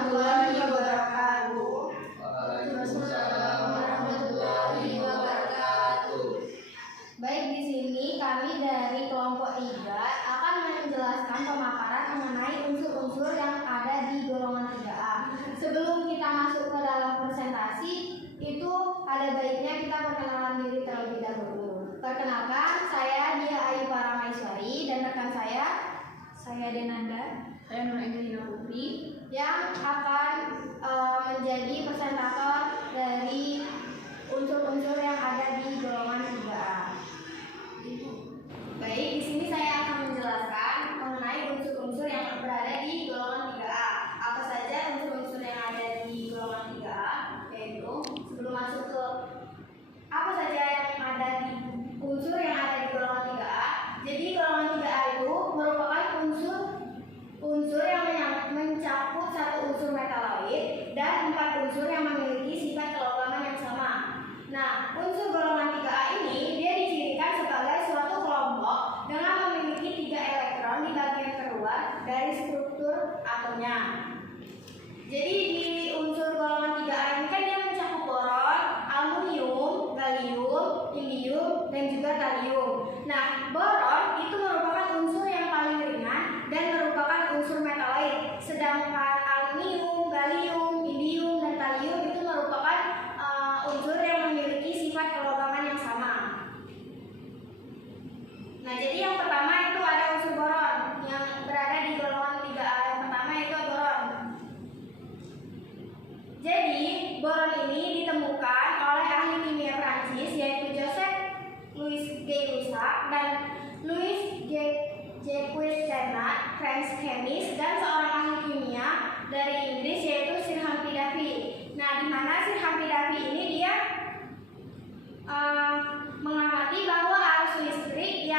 warahmatullahi wabarakatuh. Waalaikumsalam warahmatullahi wabarakatuh. Baik, di sini kami dari kelompok 3 akan menjelaskan pemaparan mengenai unsur-unsur yang ada di golongan 3A. Sebelum kita masuk ke dalam presentasi, itu ada baiknya kita perkenalan diri terlebih dahulu. Perkenalkan, saya Dia Ayu Paramaiswari dan rekan saya Denanda, Saya Nur Angelina Putri, yang akan menjadi presentator dari unsur-unsur yang ada di golongan 3A. Baik, di sini saya akan menjelaskan mengenai unsur-unsur yang berada di golongan 3A. Apa saja unsur-unsur yang ada di golongan 3A? Yaitu, sebelum masuk ke apa saja yang ada di unsur yang ada di golongan 3A. Jadi golongan 3A itu merupakan unsur yang mencakup satu unsur metaloid dan 4 unsur yang memiliki sifat kelobangan yang sama. Nah, unsur golongan 3A ini dia dicirikan sebagai suatu kelompok dengan memiliki 3 elektron di bagian keluar dari struktur atomnya. Jadi di unsur golongan 3A ini kan dia mencakup boron, aluminium, gallium, indium, dan juga thallium. Nah, boron itu merupakan unsur yang paling ringan dan merupakan unsur metaloid, sedangkan aluminium, gallium, indium, dan thallium itu merupakan unsur yang memiliki sifat kelobangan yang sama. Nah, jadi yang pertama itu ada unsur boron yang berada di golongan 3A. Yang pertama itu boron. Jadi, boron ini ditemukan oleh ahli kimia Prancis yaitu Joseph Louis Gay-Lussac dan Louis Jacques Tennant, French chemist, dan seorang ahli kimia dari Inggris yaitu Sir Humphrey Davy. Nah, di mana Sir Humphrey Davy ini dia mengamati bahwa arus listrik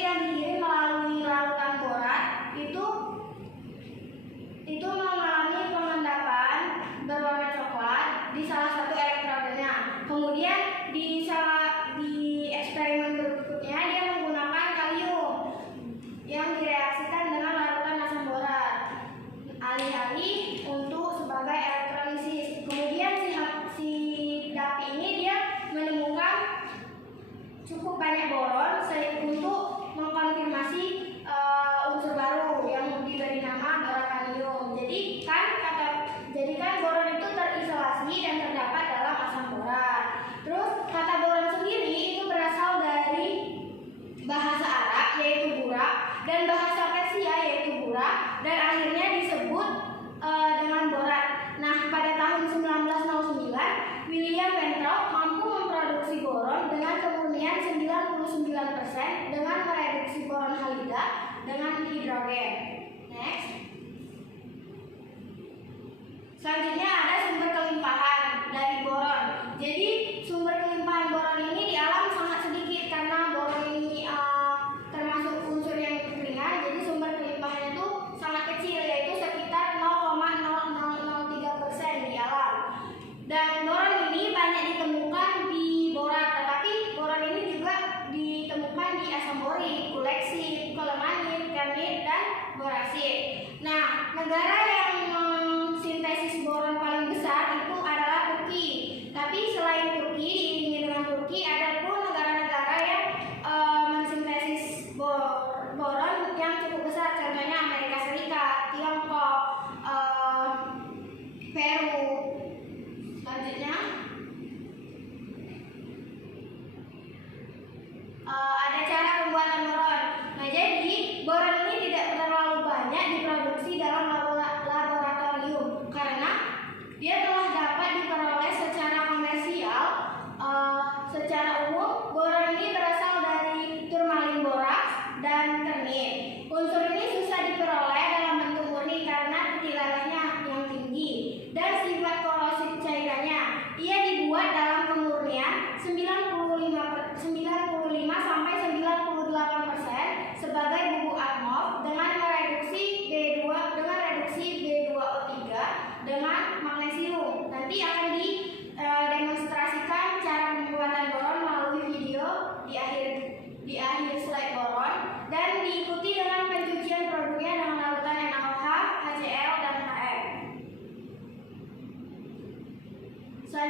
yang dikirim melalui larutan borat itu mengalami pengendapan berwarna coklat di salah satu elektrodenya. Kemudian di eksperimen berikutnya dia menggunakan kalium yang direaksikan dengan larutan asam borat alih-alih untuk sebagai elektrolisis. Kemudian si Davy ini dia menemukan cukup banyak boron untuk mengkonfirmasi unsur baru yang diberi nama borakanium. Jadi kan boron itu terisolasi dan terdapat dalam asam borat. Terus kata boron sendiri itu berasal dari bahasa Arab yaitu burak dan bahasa Persia yaitu burak dan akhirnya disebut dengan borat. Nah, pada tahun 1909 William Bentrock mampu memproduksi boron dengan kemurnian 99% dengan mereduksi boron halida dengan hidrogen. Next. Selanjutnya ada sumber kelimpahan dari boron. Jadi sumber kelimpahan boron ini di alam sangat sedikit karena boron ini termasuk unsur yang ringan. Jadi sumber kelimpahannya itu sangat kecil yaitu sekitar 0,0003% di alam. Dan boron ini banyak ditemukan di borat, tetapi boron ini juga ditemukan di asam borik, kuleksit, kolemanit, kernit, dan borasit. Nah, negara yang sintesis boron paling besar itu adalah Turki. Tapi selain Turki, diiringi dengan Turki, ada pun negara-negara yang mensintesis boron yang cukup besar. Contohnya Amerika Serikat, Tiongkok, Peru. Selanjutnya ada cara pembuatan boron. Nah, jadi boron ini tidak terlalu banyak diproduksi dalam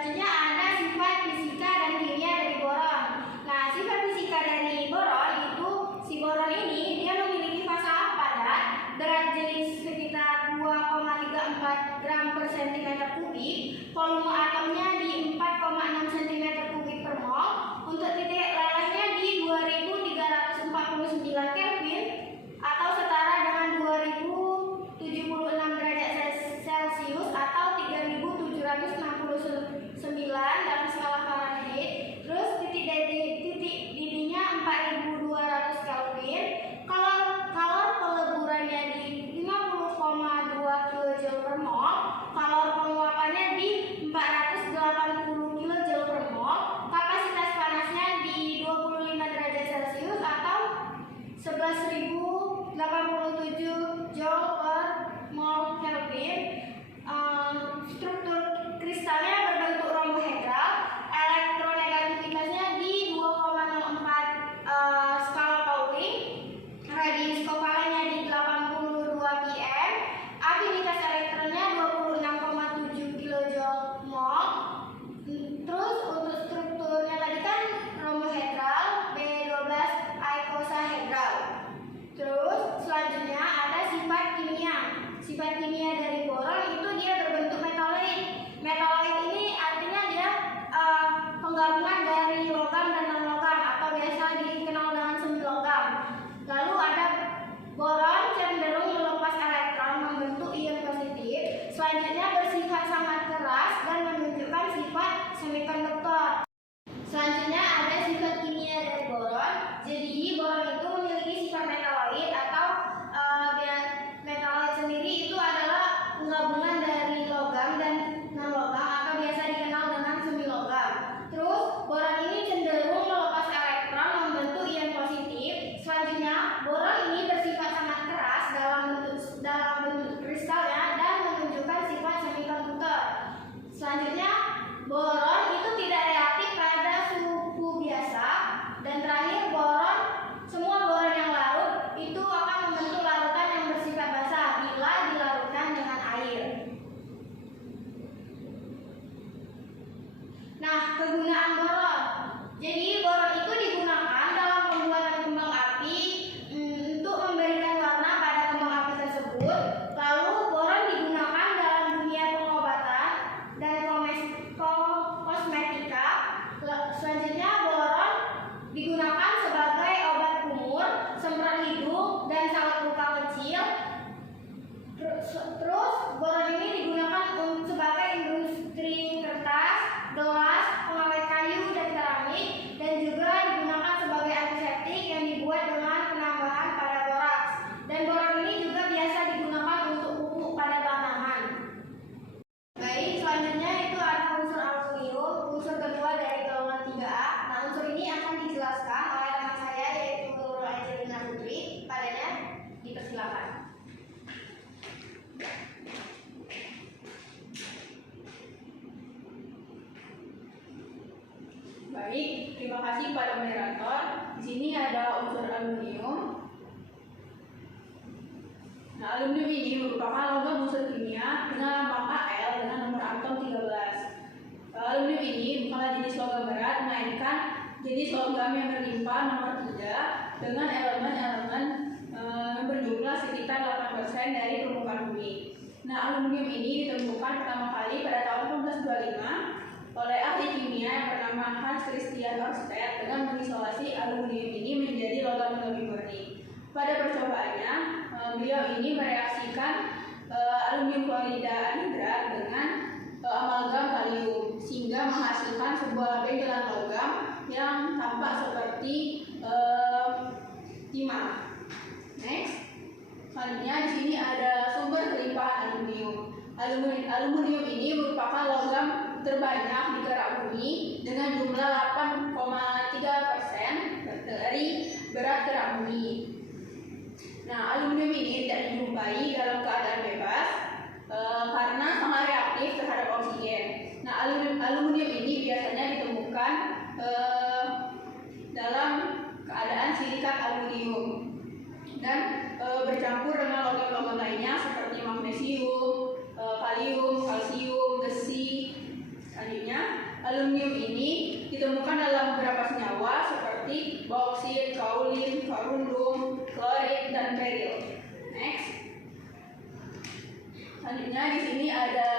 Selanjutnya ada sifat fisika dan kimia dari boron. Nah, sifat fisika dari boron itu, si boron ini dia memiliki fasa padat, berat jadi sekitar 2,34 gram per cm kubik, volume atomnya di 4,6 cm kubik per mol, untuk titik lelehnya di 2349 Kelvin atau setara dengan 2076 derajat Celcius atau 3769 dalam skala Fahrenheit. Terus titik didihnya 4200 Kelvin. Kalor peleburannya di 50,2 kJ per mol. Kalor penguapannya di 480 kJ per mol. Kapasitas panasnya di 25 derajat Celcius atau 11.087 Joule per mol Kelvin. Struktur kristalnya berbentuk rombohedral. Elektronegativitasnya di 2,04 skala Pauling. Radius kovalennya di 82 pm. Afinitas elektronnya 26,7 kJ mol. Terus untuk strukturnya tadi kan rombohedral, B12 icosahedral. Terus selanjutnya ada sifat kimia. Sifat kimia dari boron itu dia berbentuk metaloid. Metaloid ini artinya dia penggabungan dari logam dan non-logam atau biasa dikenal dengan semi logam. Lalu ada boron cenderung melepas elektron membentuk ion positif. Selanjutnya bersifat sangat keras dan menunjukkan sifat semikonduktor. Selanjutnya ada sifat kimia dari boron. Jadi boron itu memiliki sifat metaloid atau metaloid sendiri itu adalah penggabungan dari logam dan non-logam atau biasa dikenal dengan semi logam. Terus boron ini cenderung melepas elektron membentuk ion positif. Selanjutnya boron ini bersifat sangat keras dalam bentuk kristalnya dan menunjukkan sifat semikonduktor. Selanjutnya boron itu tidak reaktif pada suhu biasa. Dan terakhir semua boron yang larut itu akan membentuk larutan yang bersifat basah bila dilarutkan dengan air. Nah, kegunaan boron. Jadi boron itu digunakan dalam pembuatan kembang api untuk memberikan warna pada kembang api tersebut. Lalu boron digunakan dalam dunia pengobatan dan kosmetika. Selanjutnya boron digunakan sebagai obat kumur, semprot hidung, dan salep luka kecil. Terus boron ini digunakan sebagai industri kertas, gelas, pengawet kayu dan keramik, dan juga digunakan sebagai antiseptik yang dibuat dengan penambahan pada boraks. Dan boron ini juga biasa digunakan untuk pupuk pada tanaman. Baik, selanjutnya itu ada unsur aluminium, unsur kedua dari golongan 3A. Nah, unsur ini akan dijelaskan oleh teman saya yaitu Nurul Angelina Putri. Padanya dipersilakan. Baik, terima kasih pada moderator. Di sini ada unsur aluminium. Nah, aluminium ini merupakan logam unsur kimia dengan lambang Al dengan nomor atom 13. Aluminium ini bukanlah jenis logam berat, melainkan jenis logam yang berlimpah nomor 3 dengan elemen-elemen yang berjumlah sekitar 8% dari permukaan bumi. Nah, aluminium ini ditemukan pertama kali pada tahun 1825 oleh ahli kimia yang bernama Hans Christian Ørsted dengan mengisolasi aluminium ini menjadi logam yang lebih murni. Pada percobaannya, beliau ini mereaksikan aluminium klorida anhidrat dengan amalgam kalium sehingga menghasilkan sebuah benjolan logam yang tampak seperti timah. Next, selanjutnya di sini ada sumber kelimpahan aluminium. Aluminium ini merupakan logam terbanyak di kerak bumi dengan jumlah 8,3% dari berat kerak bumi. Nah, aluminium ini tidak dijumpai dalam keadaan bebas karena sangat reaktif terhadap oksigen. Nah, aluminium ini biasanya ditemukan dalam keadaan silikat aluminium dan bercampur dengan logam-logam lainnya seperti magnesium, kalium, kalsium, besi. Selanjutnya aluminium ini ditemukan dalam beberapa senyawa seperti bauksit, kaolin, korundum, klorid, dan beril. Next. Selanjutnya di sini ada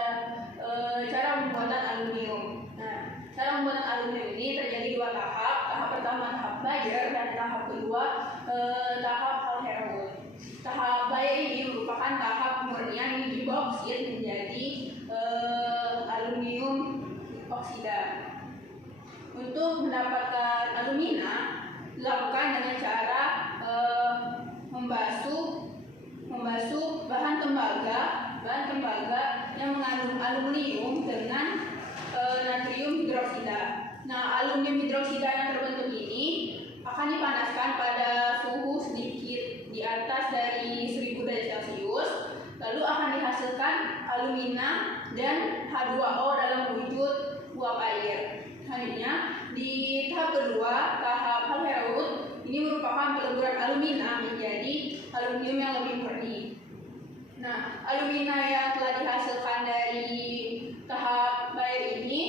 cara pembuatan aluminium. Nah, cara pembuatan aluminium ini terjadi dua tahap. Tahap pertama tahap Bayer dan tahap kedua tahap Hall-Héroult. Tahap Bayer ini merupakan tahap pemurnian biji bauksit menjadi aluminium oksida. Untuk mendapatkan alumina dilakukan dengan cara membasuh bahan tembaga yang mengandung aluminium dengan natrium hidroksida. Nah, aluminium hidroksida yang terbentuk ini akan dipanaskan pada suhu sedikit di atas dari 1000 derajat Celcius, lalu akan dihasilkan alumina dan H2O dalam wujud uap air. Selanjutnya, di tahap kedua, tahap Hall-Héroult, ini merupakan peleburan alumina menjadi aluminium yang lebih murni. Nah, alumina yang telah dihasilkan dari tahap Bayer ini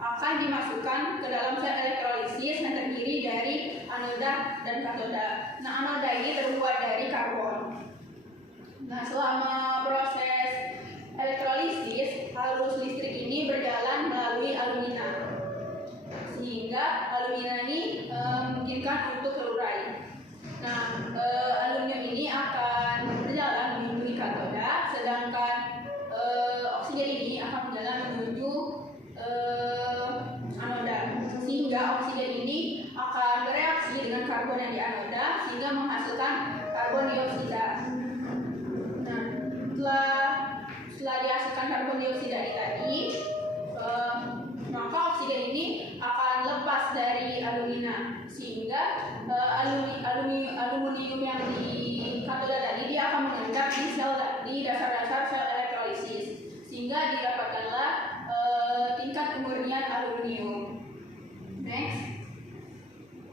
akan dimasukkan ke dalam sel elektrolisis yang terdiri dari anoda dan katoda. Nah, anoda ini terbuat dari karbon. Nah, selama proses elektrolisis, arus listrik ini berjalan melalui alumina, sehingga alumina ini memungkinkan untuk terurai. Nah, aluminium ini akan berjalan menuju katoda, sedangkan oksigen ini akan berjalan menuju anoda, sehingga oksigen ini akan bereaksi dengan karbon yang di anoda sehingga menghasilkan karbon dioksida. Nah, setelah dihasilkan karbon dioksida ini tadi, maka oksigen ini akan lepas dari alumina, sehingga aluminium yang di katoda tadi dia akan mengendap di dasar-dasar sel elektrolisis, sehingga didapatkanlah tingkat kemurnian aluminium. Next,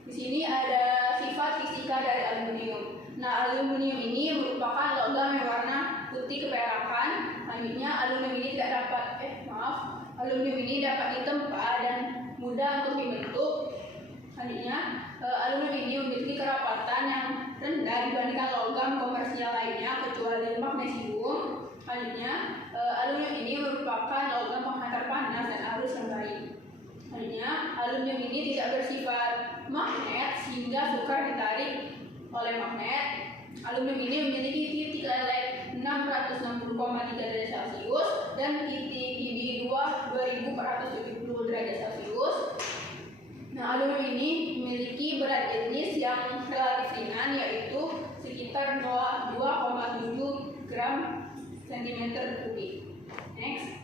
di sini ada sifat fisika dari aluminium. Nah, aluminium ini merupakan logam yang warna putih keperakan. Selanjutnya, aluminium ini dapat ditempa dan mudah untuk dibentuk. Selanjutnya, aluminium ini memiliki kerapatan yang rendah dibandingkan logam komersial lainnya kecuali magnesium. Selanjutnya, aluminium ini merupakan logam penghantar panas dan arus yang baik. Selanjutnya, aluminium ini tidak bersifat magnet sehingga sukar ditarik oleh magnet. Aluminium ini memiliki titik leleh 660,3 derajat Celcius dan titik didih 2470 derajat Celcius. Nah, aluminium ini memiliki berat jenis yang relatif ringan, yaitu sekitar 2,7 gram cm kubik. Next.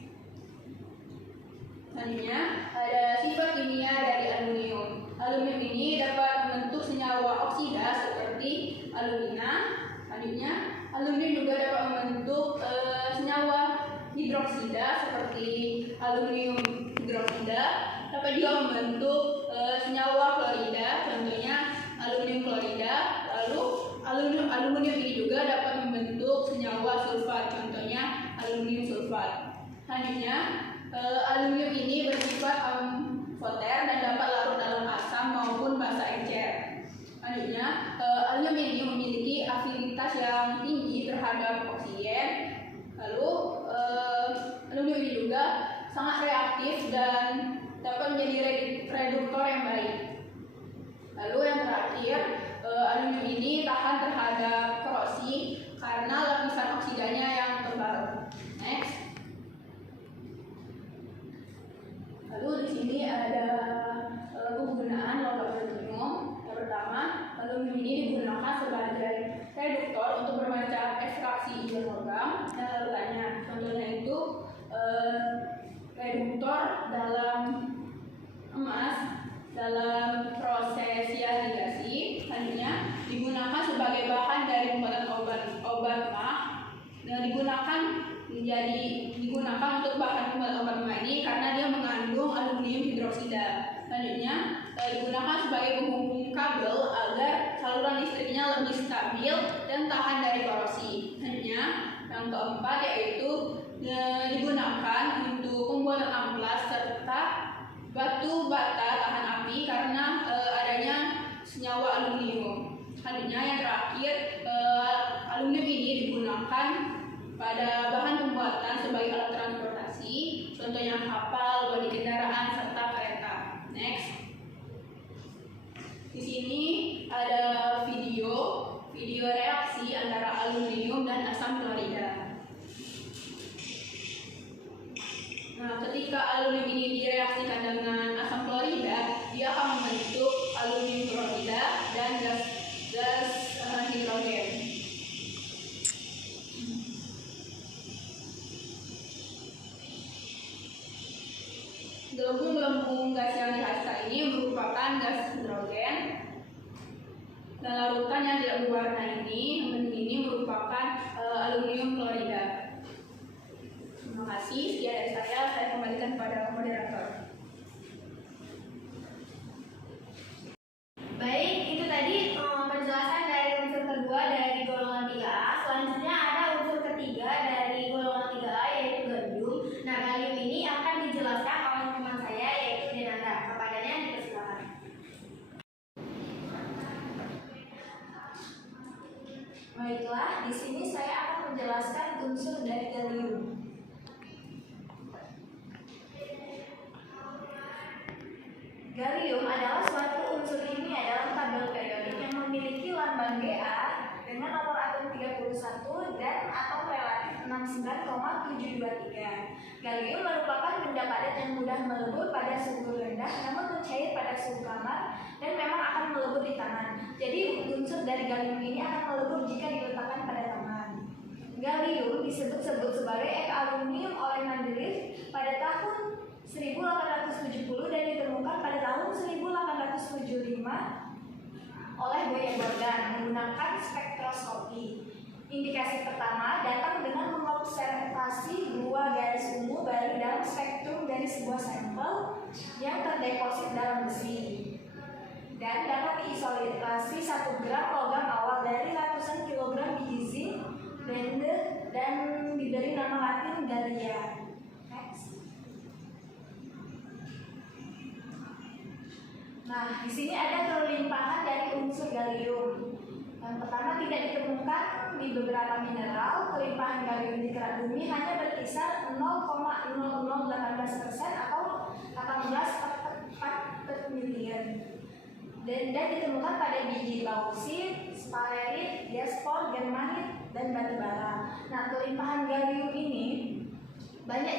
Selanjutnya, ada sifat kimia dari aluminium. Aluminium ini dapat membentuk senyawa oksida seperti alumina. Selanjutnya, aluminium juga dapat membentuk senyawa hidroksida seperti aluminium hidroksida. Dapat juga membentuk senyawa klorida, contohnya aluminium klorida. Lalu aluminium ini juga dapat membentuk senyawa sulfat, contohnya aluminium sulfat. Selanjutnya, aluminium ini bersifat amfoter dan dapat larut dalam asam maupun basa encer. Selanjutnya, aluminium ini memiliki afinitas yang tinggi terhadap oksigen. Lalu, aluminium ini juga sangat reaktif dan dapat menjadi reduktor yang baik. Lalu yang terakhir, aluminium ini tahan terhadap korosi karena lapisan oksidanya yang tebal. Next. Lalu di sini ada penggunaan logam aluminium. Yang pertama, aluminium ini digunakan sebagai reduktor untuk bermacam ekstraksi ion logam dan larutannya. Contohnya itu reduktor dalam emas dalam proses sianidasi. Selanjutnya digunakan sebagai bahan dari pembuatan obat mah dan digunakan untuk bahan pembuatan obat mah ini karena dia mengandung aluminium hidroksida. Selanjutnya digunakan sebagai penghubung kabel agar saluran listriknya lebih stabil dan tahan dari korosi. Selanjutnya yang keempat yaitu digunakan untuk pembuatan amplas serta batu bata tahan api karena adanya senyawa aluminium. Selanjutnya yang terakhir, aluminium ini digunakan pada bahan pembuatan sebagai alat transportasi, contohnya kapal, bodi kendaraan, serta kereta. Next. Di sini ada video reaksi antara aluminium dan asam klorida. Nah, ketika aluminium ini direaksikan dengan asam klorida, dia akan membentuk aluminium klorida dan gas hidrogen. Gelembung-gelembung gas yang dihasilkan ini merupakan gas hidrogen. Dan larutan yang tidak berwarna ini merupakan aluminium klorida. Terima kasih. Sekian dari saya kembalikan kepada moderator. Baik, itu tadi penjelasan dari unsur kedua dari golongan 3A. Selanjutnya ada unsur ketiga dari golongan 3A yaitu gallium. Nah, gallium ini akan dijelaskan oleh teman saya yaitu Denanda. Kepadanya dipersilakan. Baiklah, di sini saya akan menjelaskan unsur dari gallium. Gallium adalah suatu unsur kimia dalam tabel periodik yang memiliki lambang Ga dengan nomor atom 31 dan atom relatif 69,723. Gallium merupakan benda padat yang mudah melebur pada suhu rendah namun mencair pada suhu kamar dan memang akan melebur di tangan. Jadi unsur dari gallium ini akan melebur jika diletakkan pada tangan. Gallium disebut-sebut sebagai ek aluminium oleh Mendeleev pada tahun 1870 dan ditemukan pada tahun 1875 oleh Boyer-Gordon menggunakan spektroskopi. Indikasi pertama datang dengan mengobservasi dua garis ungu baru dalam spektrum dari sebuah sampel yang terdeposit dalam besi dan dapat diisolasi 1 gram logam awal dari ratusan kilogram biji zinc dan diberi nama latin gallia. Nah, di sini ada kelimpahan dari unsur gallium. Yang pertama, tidak ditemukan di beberapa mineral. Kelimpahan gallium di kerak bumi hanya berkisar 0,0018% atau 18 per miliar. Dan ditemukan pada biji bauksit, sphalerite, diaspor, germanit, dan batu bara. Nah, kelimpahan gallium ini banyak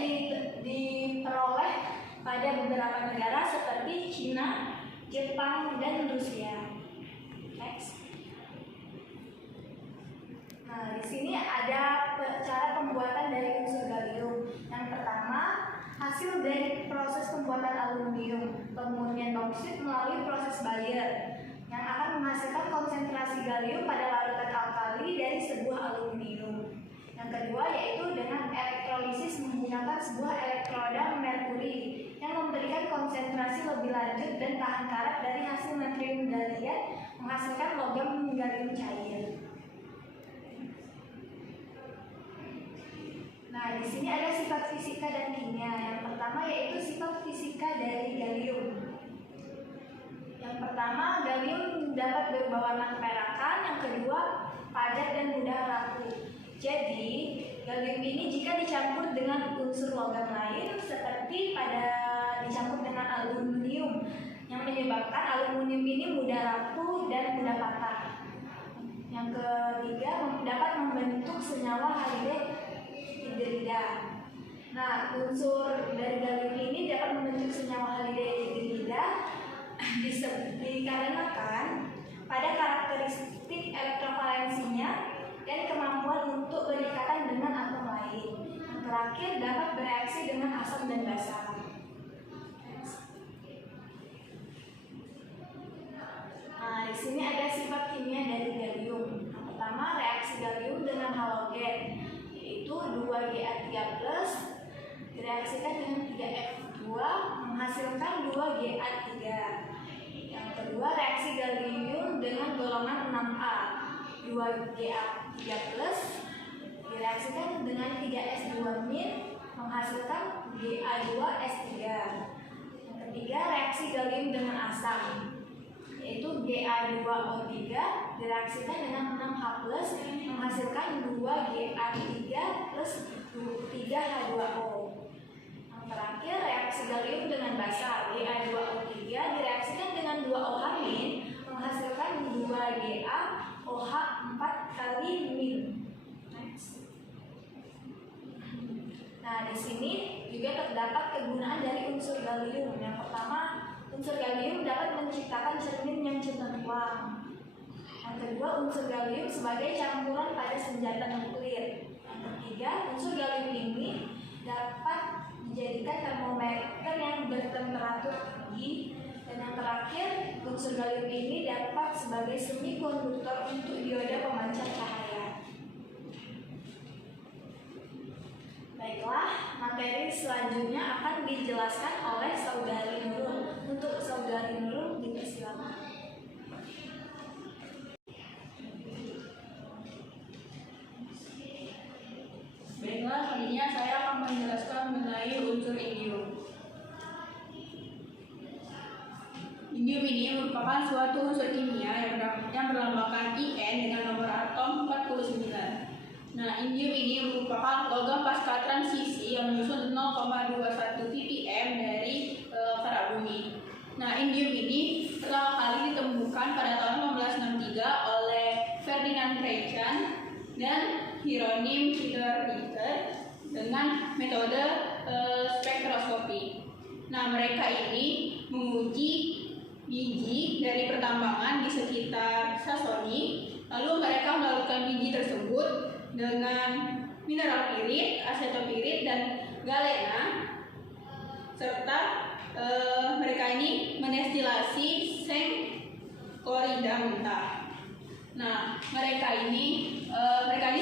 diperoleh pada beberapa negara seperti China, Jepang, dan Rusia. Next. Nah, di sini ada cara pembuatan dari unsur gallium. Yang pertama, hasil dari proses pembuatan aluminium, pemurnian bauksit melalui proses Bayer yang akan menghasilkan konsentrasi gallium pada larutan alkali dari sebuah aluminium. Yang kedua yaitu dengan elektrolisis menggunakan sebuah elektroda merkuri yang memberikan konsentrasi lebih lanjut dan tahan karat dari hasil natrium gallium menghasilkan logam gallium cair. Nah, di sini ada sifat fisika dan kimia. Yang pertama yaitu sifat fisika dari gallium. Yang pertama, gallium dapat berwarna keperakan. Yang kedua, padat dan mudah rapuh. Jadi, gallium ini jika dicampur dengan unsur logam lain seperti dicampur dengan aluminium yang menyebabkan aluminium ini mudah rapuh dan mudah patah. Yang ketiga, dapat membentuk senyawa halide hidrida. Nah, unsur dari gallium ini dapat membentuk senyawa halide hidrida dikarenakan pada karakteristik elektrovalensinya dan kemampuan untuk berikatan dengan atom lain. Yang terakhir dapat bereaksi dengan asam dan basa. Nah, di sini ada sifat kimia dari gallium. Yang pertama, reaksi gallium dengan halogen, yaitu 2Ga3+ direaksikan dengan 3F2 menghasilkan 2Ga3. Yang kedua, reaksi gallium dengan golongan 6A, 2Ga3+ direaksikan dengan 3S2- menghasilkan Ga2S3. Yang ketiga, reaksi gallium dengan asam, yaitu Ga2O3 direaksikan dengan 6H+, menghasilkan 2Ga3 plus 3H2O. Yang terakhir, reaksi gallium dengan basa, Ga2O3 direaksikan dengan 2OH- menghasilkan 2GaOH4 kali min. Next. Nah, di sini juga terdapat kegunaan dari unsur gallium. Yang pertama, unsur gallium dapat menciptakan cermin yang cemerlang. Yang kedua, unsur gallium sebagai campuran pada senjata nuklir. Yang ketiga, unsur gallium ini dapat dijadikan termometer yang bertemperatur tinggi. Dan yang terakhir, unsur gallium ini dapat sebagai semikonduktor untuk dioda pemancar cahaya. Baiklah, materi selanjutnya akan dijelaskan oleh Saudari Nurul. Untuk Saudari Nurul, dipersilakan. Baiklah, selanjutnya saya akan menjelaskan mengenai unsur indium. Indium ini merupakan suatu unsur kimia yang berlambangkan In dengan nomor atom 49. Nah, indium ini merupakan logam pasca transisi yang menyusun 0,21 ppm dari kerak bumi. Nah, indium ini pertama kali ditemukan pada tahun 1963 oleh Ferdinand Reichan dan Hieronyme Kittelrichter dengan metode spektroskopi. Nah, mereka ini menguji biji dari pertambangan di sekitar Sassoni, lalu mereka melakukan biji tersebut dengan mineral pirit, asetopirit, dan galena, serta mereka ini mendestilasi seng klorida mentah. Nah, mereka ini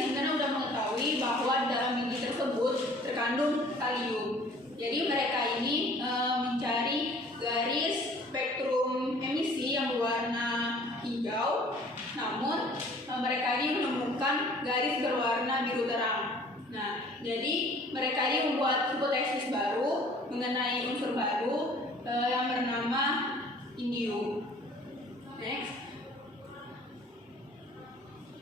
sebenarnya sudah mengetahui bahwa dalam biji tersebut terkandung kalium. Jadi mereka ini mencari garis spektrum emisi yang berwarna hijau, namun mereka ini menemukan garis berwarna biru terang. Nah, jadi mereka ini membuat hipotesis baru mengenai unsur baru yang bernama indium. Next.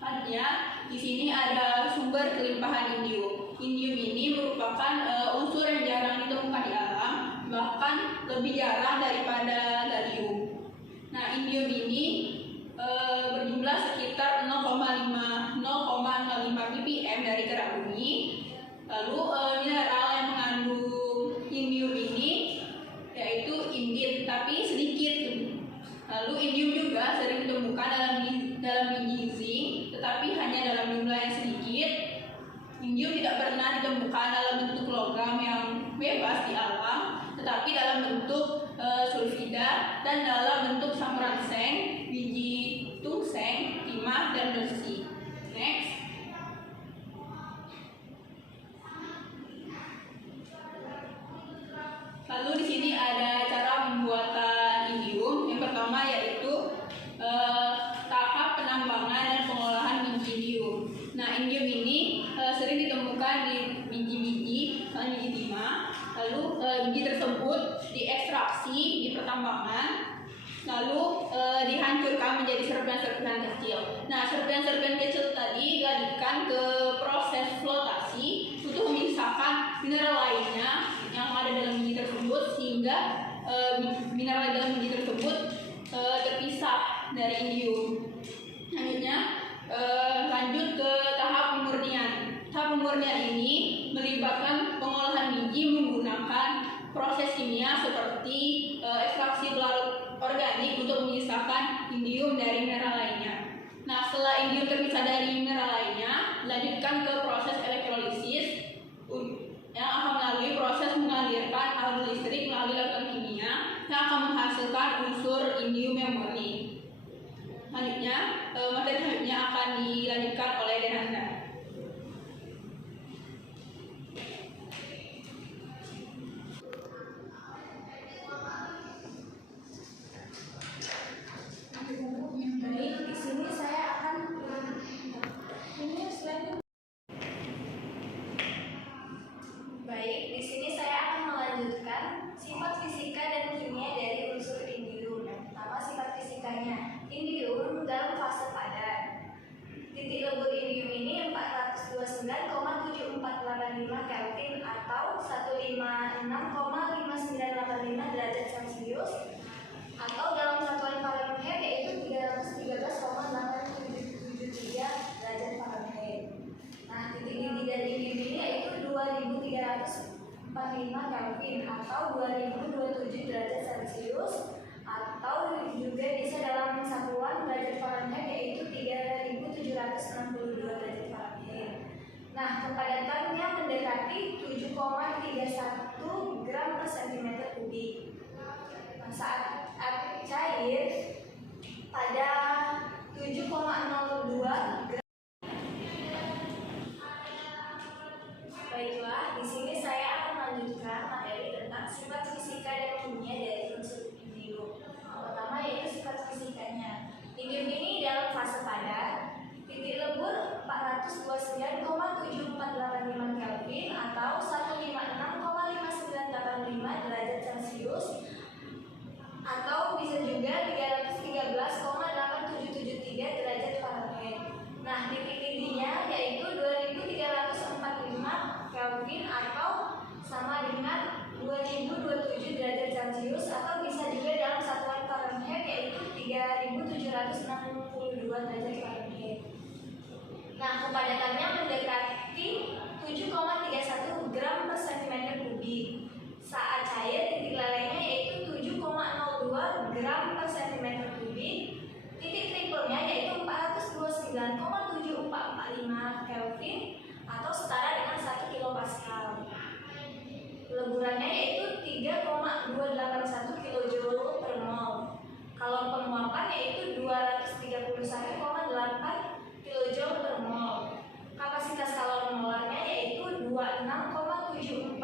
Selanjutnya, di sini ada sumber kelimpahan indium. Indium ini merupakan unsur yang jarang ditemukan di alam, bahkan lebih jarang daripada gallium. Nah, indium ini berjumlah sekitar 0,05 ppm dari kerak bumi. Lalu mineral yang mengandung indium ini yaitu indit, tapi sedikit. Lalu indium juga sering ditemukan dalam biji zinc, tetapi hanya dalam jumlah yang sedikit. Indium tidak pernah ditemukan dalam bentuk logam yang bebas di alam, tetapi dalam bentuk sulfida dan dalam bentuk campuran seng, biji tungseng, timah, dan besi. Next. Lalu di sini ada cara pembuatan indium. Yang pertama yaitu tahap penambangan dan pengolahan biji indium. Nah, indium ini sering ditemukan di biji-biji timah. Lalu biji tersebut diekstraksi di pertambangan, lalu dihancurkan menjadi serpihan-serpihan kecil. Nah, serpihan-serpihan kecil tadi dialihkan ke proses flotasi untuk memisahkan mineral lainnya yang ada dalam biji tersebut, sehingga mineral dalam biji tersebut terpisah dari indium. Selanjutnya lanjut ke tahap pemurnian. Tahap pemurnian ini melibatkan pengolahan biji menggunakan proses kimia seperti ekstraksi pelarut organik untuk memisahkan indium dari mineral lainnya. Nah, setelah indium terpisah dari mineral lainnya, dilanjutkan ke proses elektrolisis yang akan melalui proses mengalirkan arus listrik melalui lapisan kimia yang akan menghasilkan unsur indium yang murni. Selanjutnya, materi selanjutnya akan dilanjutkan oleh Denanda. Baik, di sini saya akan ini slide. Baik, di sini saya akan melanjutkan sifat fisika dan kimia Kelvin atau 156,5985 derajat Celcius, atau dalam satuan Fahrenheit yaitu 313,873 derajat Fahrenheit. Nah, titik didih dari indium ini yaitu 2345 Kelvin atau 2027 derajat Celcius, atau juga bisa dalam satuan derajat Fahrenheit yaitu 3762 derajat Fahrenheit. Nah, kepadatannya mendekati 7,31 gram per cm kubik. Nah, saat cair pada 7,02 gram. Baiklah, di sini saya akan melanjutkan materi tentang sifat fisika dan kimia dari unsur indium. Yang pertama yaitu sifat fisikanya. Indium ini dalam fase padat, titik lebur 429,7485 Kelvin atau 156,5985 derajat Celcius, atau bisa juga 313,8773 derajat Fahrenheit. Nah, titik didihnya yaitu 2345 Kelvin atau sama dengan 2027 derajat Celcius, atau bisa juga dalam satuan Fahrenheit yaitu 3762 derajat Fahrenheit. Nah, kepadatannya mendekati 7,31 gram per cm kubik. Saat cair, titik lelehnya yaitu 7,02 gram per cm kubik. Titik triplenya yaitu 429,7445 Kelvin atau setara dengan 1 kilopascal. Leburannya yaitu 3,281 kJ per mol. Kalau penguapan yaitu 231,8 kJ per mol. Kapasitas kalori molarnya yaitu 26,747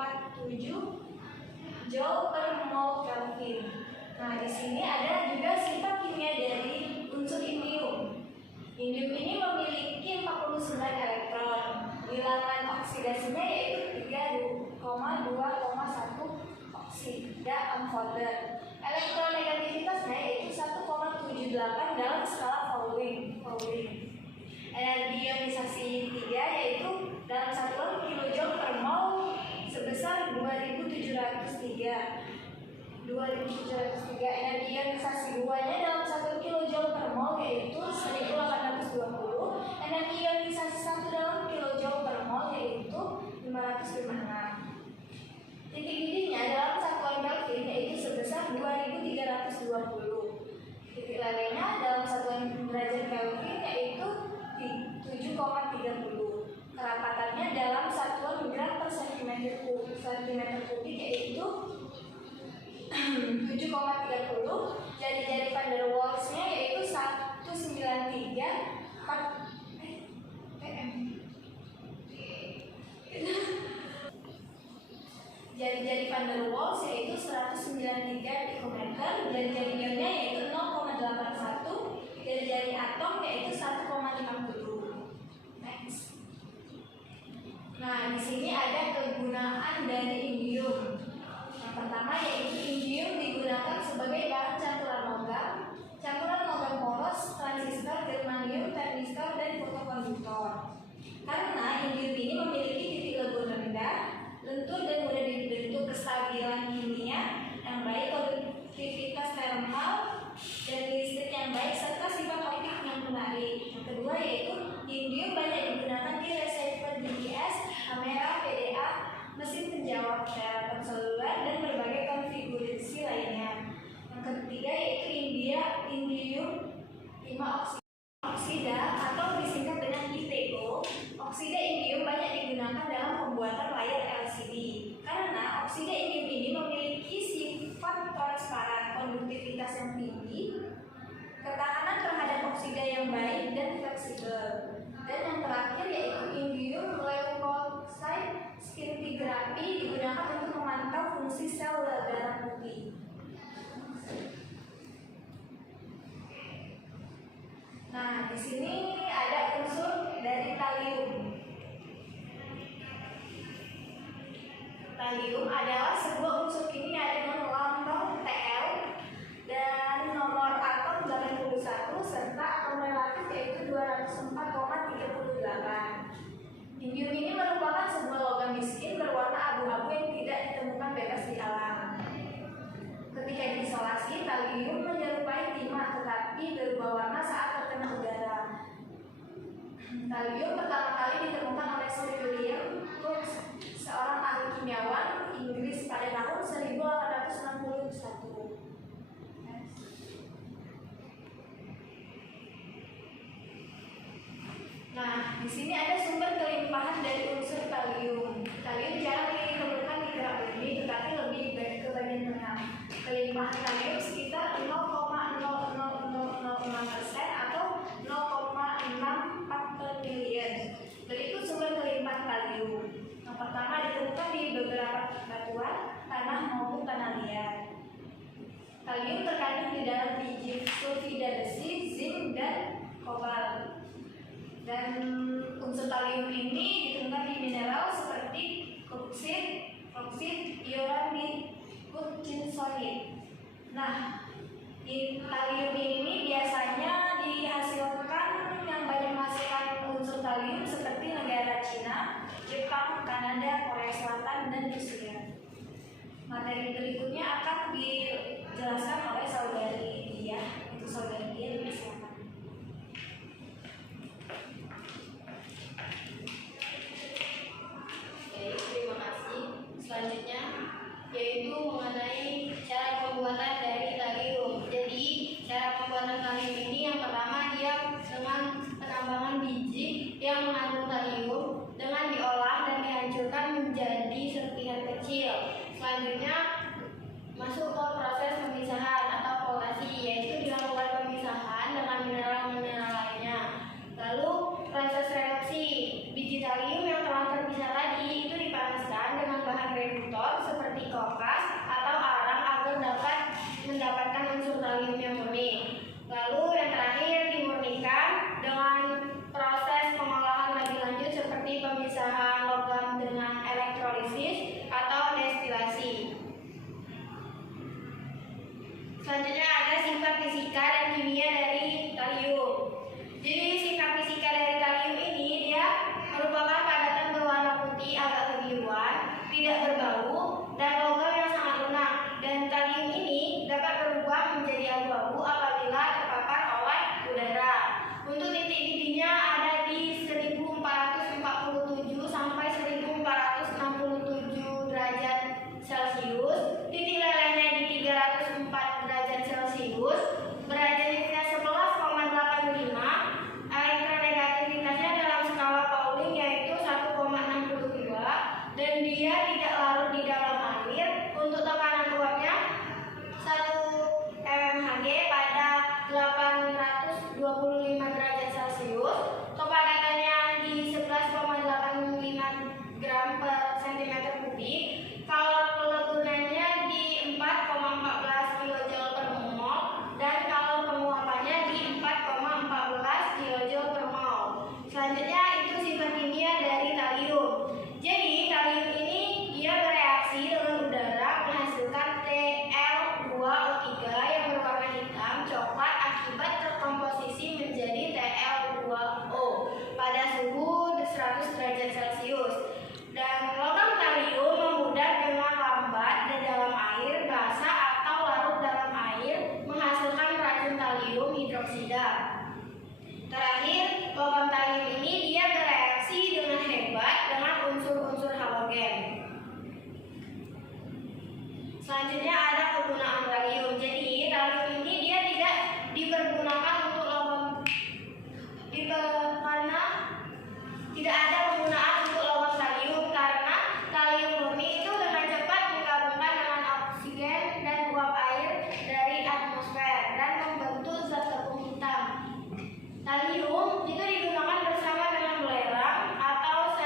Joule per mol Kelvin. Nah, di sini ada juga sifat kimia dari unsur indium. Indium ini memiliki 49 elektron. Bilangan oksidasinya yaitu 3,2,1 oksida unfolded. Elektron negativitasnya yaitu 1,78 dalam skala Fouling. Energi ionisasi 3 yaitu dalam satuan kilojoule per mol sebesar 2703. Energi ionisasi 2-nya dalam 1 kilojoule per mol yaitu 1820. Energi ionisasi 1 dalam kilojoule per mol yaitu 556. Titik didihnya dalam satuan Kelvin yaitu sebesar 2320. Titik lelehnya dalam satuan derajat Kelvin yaitu 7,30. Kerapatannya dalam satuan gram per cm kubik yaitu 7,30. Jari-jari van der Waals-nya yaitu 193 Jari-jari van der Waals yaitu 193 pikometer. Jari-jari ionnya yaitu 0,81. Jari-jari atom yaitu 1,50. Next. Nah, di sini ada kegunaan dari indium. Yang pertama yaitu indium digunakan sebagai bahan campuran logam poros, transistor, germanium, termistor, dan fotokonduktor. Karena indium ini memiliki titik lebur rendah, lentur dan mudah dibentuk, kestabilan kimia yang baik, konduktivitas thermal dan listrik yang baik, serta sifat optik yang menarik. Yang kedua yaitu indium banyak digunakan di receiver DVS, kamera, PDA, mesin penjawat telepon seluler, dan berbagai konfigurasi lainnya. Yang ketiga yaitu indium 5 oksida atau disingkat dengan ITO. Oksida indium banyak digunakan dalam pembuatan layar LCD karena oksida indium ini memiliki sifat transparan, konduktivitas yang tinggi, ketahanan terhadap oksida yang baik dan fleksibel. Dan yang terakhir yaitu indium leukocyte scintigraphy digunakan untuk memantau fungsi sel darah putih. Nah, di sini ada unsur dari talium. Talium adalah sebuah unsur kimia dengan lambang Tl dan nomor atom 81 serta atom relatif yaitu 204,38. Indium ini merupakan sebuah sini ada sumber kelimpahan dari unsur kalium. Kalium jarang ditemukan di kerak bumi, tetapi lebih ke bagian tengah. Kelimpahan kalium sekitar 0,00006% atau 0,64 per miliar. Berikut sumber kelimpahan kalium. Yang pertama ditemukan di beberapa batuan, tanah maupun tanah liat. Kalium terkandung di dalam biji sulfida besi, zinc, dan kobalt. Dan unsur kalium ini ditemukan di mineral seperti boksit, ioran hutchinsohit. Nah, kalium ini biasanya dihasilkan yang banyak menghasilkan unsur kalium seperti negara Cina, Jepang, Kanada, Korea Selatan, dan Rusia. Materi berikutnya akan dijelaskan oleh saudari Dia. Untuk saudari Dia silakan. Oke, terima kasih. Selanjutnya yaitu mengenai cara pembuatan dari kalium. Jadi cara pembuatan kalium ini yang pertama dia dengan penambangan biji yang mengandung kalium dengan diolah dan dihancurkan menjadi serpihan kecil. Selanjutnya masuk ke proses pemisahan atau polasi, yaitu dilakukan pemisahan dengan mineral-mineral lainnya. Lalu proses reduksi biji kalium yang telah terpisah tadi itu dipanaskan dengan bahan reduktor seperti kokas atau arang agar dapat mendapatkan unsur kalium yang murni. Lalu yang terakhir dimurnikan dengan proses pengolahan lebih lanjut seperti pemisahan logam dengan elektrolisis atau destilasi. Selanjutnya ada sifat fisika dan kimia dari kalium. Jadi sifat fisika dari kalium ini dia merupakan padatan berwarna putih agak kebiruan, tidak berbau, dan logam yang sangat lunak. Dan kalium ini dapat berubah menjadi abu-abu apabila terpapar oleh udara. Untuk titik didihnya ada di 1447 sampai 1467 derajat Celcius, titik lelehnya di 304 derajat Celcius, beradanya 11,85, elektronegativitasnya dalam skala Pauling yaitu 1,62, dan dia tidak larut di dalam air. Untuk tekanan uapnya 1 mmHg pada 825 derajat Celcius, kepadatannya di 11,85 gram per cm kubik, kalor peleburannya di 4,14 kJ per mol, dan kalor penguapannya di 4,14 kJ per mol. Selanjutnya itu sifat kimia dari kalium. Jadi kalium ini dia bereaksi dengan udara menghasilkan Tl2O3 yang berwarna hitam coklat akibat terkomposisi menjadi Tl2O pada suhu 100 derajat Celcius. Dan logam kalium memudar dengan lambat dan dalam air basah atau larut dalam air menghasilkan racun kalium hidroksida. Terakhir, logam kalium ini dia bereaksi dengan hebat dengan unsur-unsur halogen. Selanjutnya ada kegunaan kalium. Jadi kalium ini dia tidak dipergunakan untuk logam karena tidak ada penggunaan untuk logam kalium karena kalium murni itu dengan cepat digabungkan dengan oksigen dan uap air dari atmosfer dan membentuk zat tepung hitam. Kalium itu digunakan bersama dengan belerang atau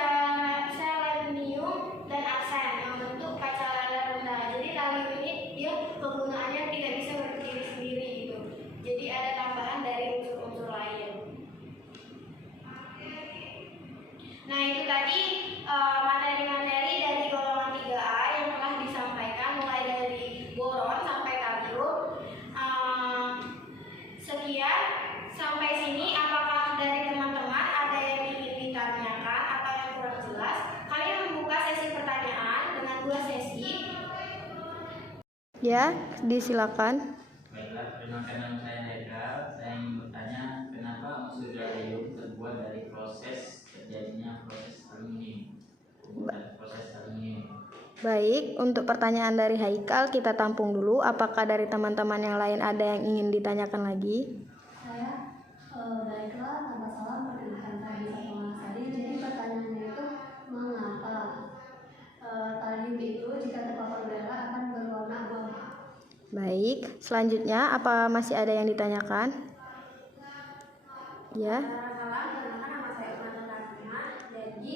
selenium dan arsen membentuk kaca leler rendah. Jadi kalium ini dia penggunaannya tidak bisa berdiri sendiri gitu. Jadi ada tambahan dari unsur-unsur lain. Nah itu tadi materi-materi dari golongan 3A yang telah disampaikan mulai dari boron sampai kalium. Sekian sampai sini. Apakah dari teman-teman ada yang ingin ditanyakan atau yang kurang jelas? Kami membuka sesi pertanyaan dengan 2 sesi. Ya, disilakan. Baiklah, perkenalkan nama saya Haikal. Saya ingin bertanya, kenapa unsur kalium terbuat dari proses terjadinya proses aluminium? Baik, untuk pertanyaan dari Haikal kita tampung dulu. Apakah dari teman-teman yang lain ada yang ingin ditanyakan lagi? Baiklah, tanpa salah perkenalkan saya Bisa Pengasari Baik, selanjutnya apa masih ada yang ditanyakan? Ya. Perkenalkan, nama saya Umar Karima. Jadi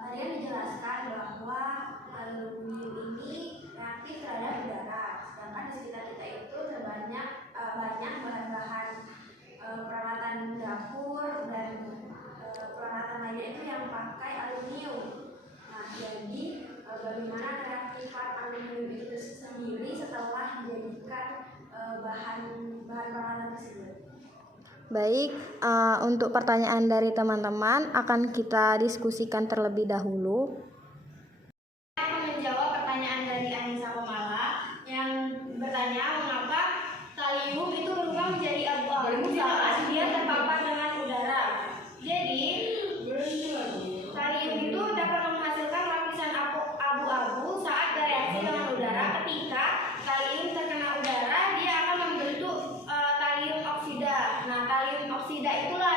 tadi yang dijelaskan bahwa aluminium ini reaktif terhadap udara. Sedangkan di sekitar kita itu terbanyak banyak bahan-bahan peralatan dapur dan peralatan lainnya itu yang pakai aluminium. Nah, jadi bagaimana kereaktifan aluminium itu sendiri setelah dijadikan bahan peralatan tersebut? Baik, untuk pertanyaan dari teman-teman akan kita diskusikan terlebih dahulu. Saya akan menjawab pertanyaan dari Anissa Komala yang bertanya mengapa kalium itu berubah menjadi abu-abu saat dia terpapar dengan udara. Jadi, kalium itu dapat menghasilkan lapisan abu-abu saat bereaksi dengan udara. Ketika kalium terkena udara, dia akan membentuk kalium oksida. Nah, kalium oksida itulah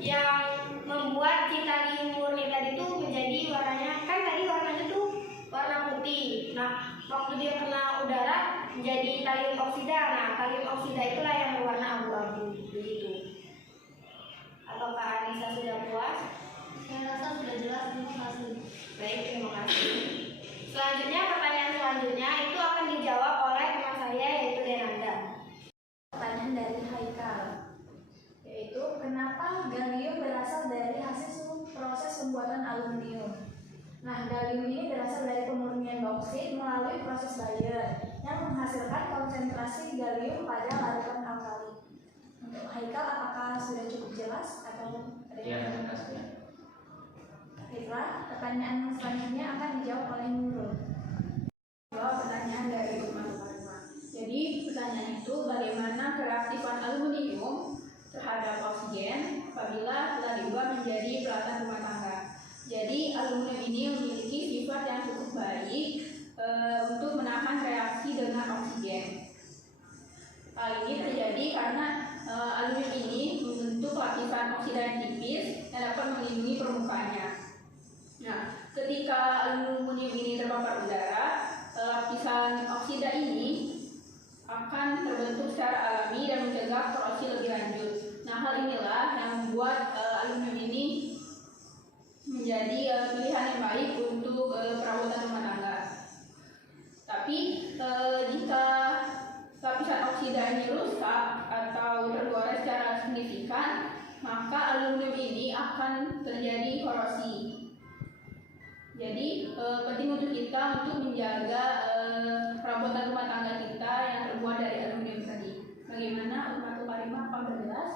yang membuat titanium murni tadi itu menjadi warnanya, kan tadi warnanya tuh warna putih. Nah, waktu dia kena udara menjadi kalium oksida. Nah, kalium oksida itulah yang berwarna abu-abu. Begitu. Apakah Anissa sudah puas? Saya rasa sudah jelas. Terima kasih. Baik, terima kasih. Selanjutnya, pertanyaan selanjutnya itu akan dijawab oleh teman saya yaitu Denanda. Pertanyaan dari Haikal, yaitu kenapa gallium berasal dari hasil proses pembuatan aluminium. Nah, gallium ini berasal dari pemurnian bauksit melalui proses Bayer yang menghasilkan konsentrasi gallium pada larutan alkali. Untuk Haikal, apakah sudah cukup jelas atau ada Ya, yang terima kasih. Baiklah, pertanyaan selanjutnya akan dijawab oleh Nurul. Jawab pertanyaan dari Umar Karima. Jadi pertanyaan itu bagaimana kereaktifan aluminium terhadap oksigen apabila telah diubah menjadi peralatan rumah tangga. Jadi aluminium ini memiliki sifat yang cukup baik untuk menahan reaksi dengan oksigen. Hal ini terjadi karena aluminium ini membentuk lapisan oksida yang tipis yang dapat melindungi permukaannya. Nah, ketika aluminium ini terpapar udara, lapisan oksida ini akan terbentuk secara alami dan mencegah korosi lebih lanjut. Nah, hal inilah yang membuat aluminium ini menjadi pilihan yang baik untuk perabotan rumah tangga. Tapi jika lapisan oksida ini rusak atau tergores secara signifikan, maka aluminium ini akan terjadi korosi. Jadi penting untuk kita untuk menjaga perabotan rumah tangga kita yang terbuat dari aluminium tadi. Bagaimana Umar Karima, apa sudah jelas?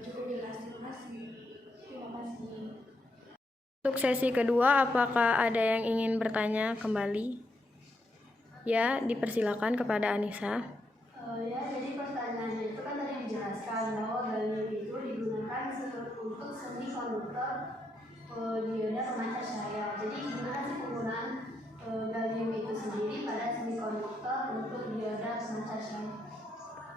Cukup jelas. Terima kasih. Terima kasih. Untuk sesi kedua, apakah ada yang ingin bertanya kembali? Ya, dipersilakan kepada Anissa. Ya, jadi pertanyaannya itu kan tadi dijelaskan bahwa gallium itu digunakan untuk semikonduktor dioda pemancar cahaya. Jadi gimana sih penggunaan gallium itu sendiri pada semikonduktor untuk dioda pemancar cahaya?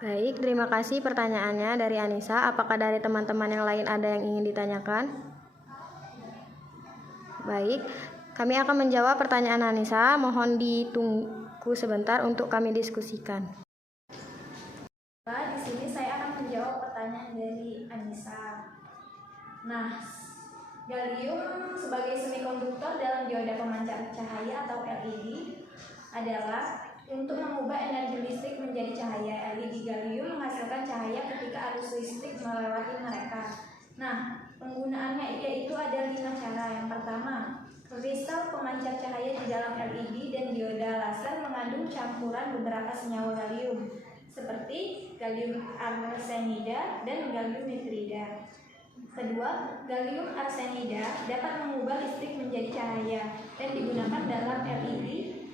Baik, terima kasih pertanyaannya dari Anissa. Apakah dari teman-teman yang lain ada yang ingin ditanyakan? Baik, kami akan menjawab pertanyaan Anissa. Mohon ditunggu sebentar untuk kami diskusikan. Di sini saya akan menjawab pertanyaan dari Anissa. Nah, gallium sebagai semikonduktor dalam dioda pemancar cahaya atau LED adalah untuk mengubah energi listrik menjadi cahaya. LED gallium menghasilkan cahaya ketika arus listrik melewati mereka. Nah, penggunaannya yaitu ada 5 cara. Yang pertama, kristal pemancar cahaya di dalam LED dan dioda laser mengandung campuran beberapa senyawa gallium seperti gallium arsenida dan gallium nitrida. Kedua, gallium arsenida dapat mengubah listrik menjadi cahaya dan digunakan dalam LED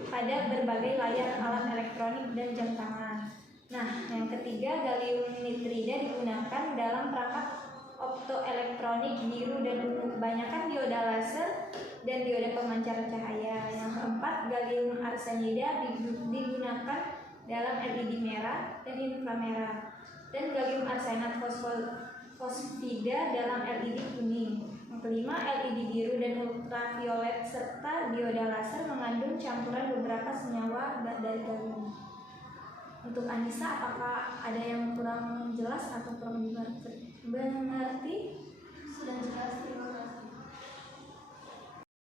pada berbagai layar alat elektronik dan jam tangan. Nah, yang ketiga, gallium nitrida digunakan dalam perangkat optoelektronik biru dan ungu, kebanyakan dioda laser dan dioda pemancar cahaya. Yang keempat, gallium arsenida digunakan dalam LED merah dan inframerah, dan gallium arsenat fosfida dalam LED kuning. Yang kelima, LED biru dan ultraviolet serta dioda laser mengandung campuran beberapa senyawa dari gallium. Untuk Anissa, apakah ada yang kurang jelas atau kurang mengerti? Sudah jelas, terima kasih.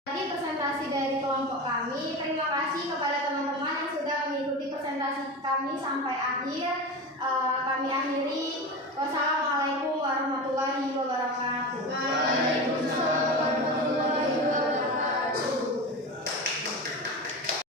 Tadi presentasi dari kelompok kami. Terima kasih kepada teman-teman yang sudah mengikuti presentasi kami sampai akhir. Kami akhiri